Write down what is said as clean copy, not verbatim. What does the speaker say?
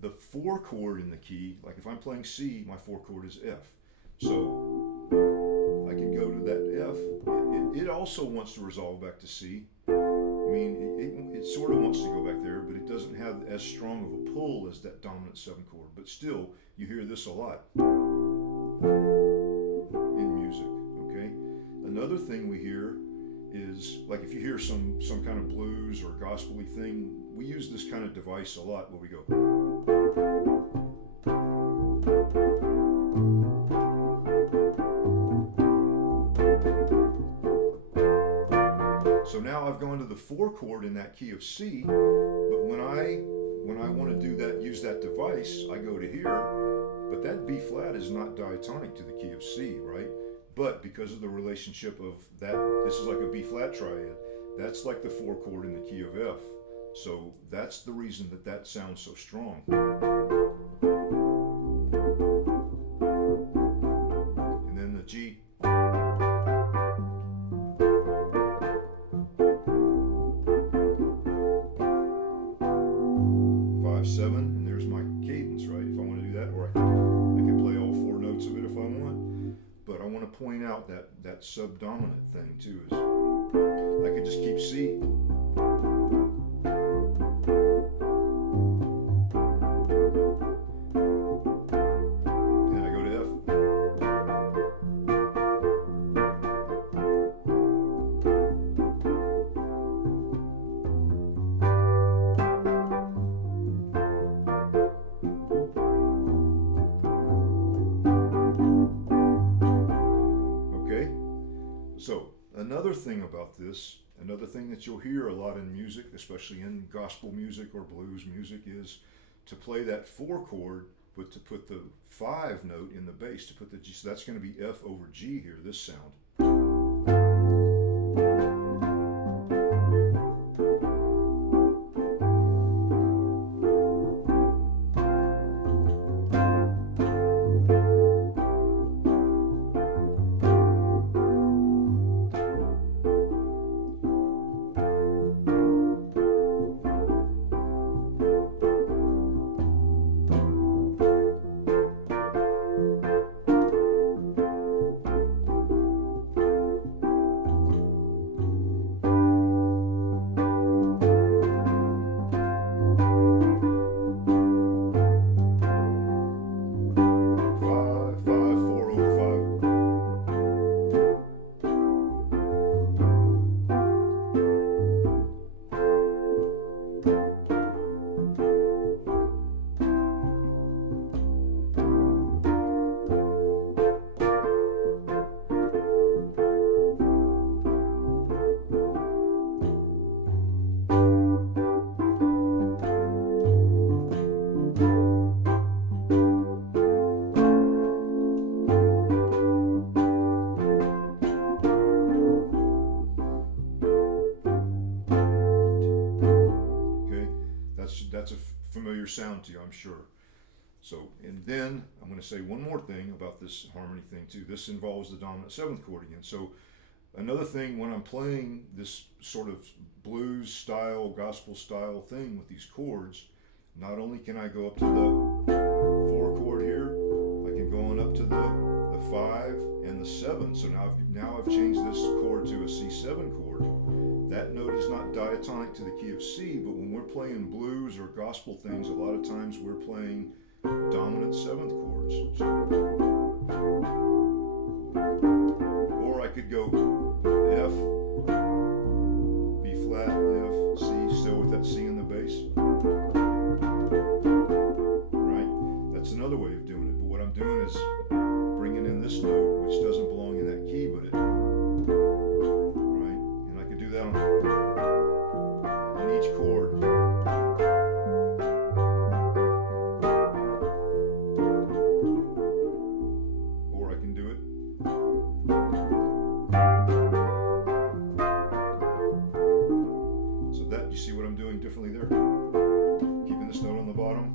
the 4 chord in the key, like if I'm playing C, my 4 chord is F. So I can go to that F. It also wants to resolve back to C. I mean, it sort of wants to go back there, but it doesn't have as strong of a pull as that dominant 7 chord. But still, you hear this a lot in music, okay? Another thing we hear is, like if you hear some kind of blues or gospel-y thing, we use this kind of device a lot where we go. So now I've gone to the 4 chord in that key of C, but when I want to do that, use that device, I go to here, but that B flat is not diatonic to the key of C, right? But because of the relationship of that, this is like a B flat triad, that's like the 4 chord in the key of F. So that's the reason that that sounds so strong. And then the G. 5/7, and there's my cadence, right? If I want to do that, or I can play all 4 notes of it if I want. But I want to point out that subdominant thing too is I could just keep C. And I go to F. Okay? So, another thing about this, another thing that you'll hear a lot in music, especially in gospel music or blues music, is to play that 4 chord, but to put the 5 note in the bass, to put the G. So that's going to be F over G here, this sound. That's a familiar sound to you, I'm sure. So, and then I'm going to say one more thing about this harmony thing too. This involves the dominant 7th chord again. So another thing, when I'm playing this sort of blues style, gospel style thing with these chords, not only can I go up to the 4 chord here, I can go on up to the 5 and the 7. So now I've changed this chord to a C7 chord. That note is not diatonic to the key of C, but when we're playing blues or gospel things, a lot of times we're playing dominant 7th chords. Or I could go F, B flat, F, C, still with that C in the bass. Right? That's another way of doing it. But what I'm doing is bringing in this note, which doesn't belong in that key, but it, right? And I could do that on each chord. Or I can do it. So that, you see what I'm doing differently there? Keeping this note on the bottom.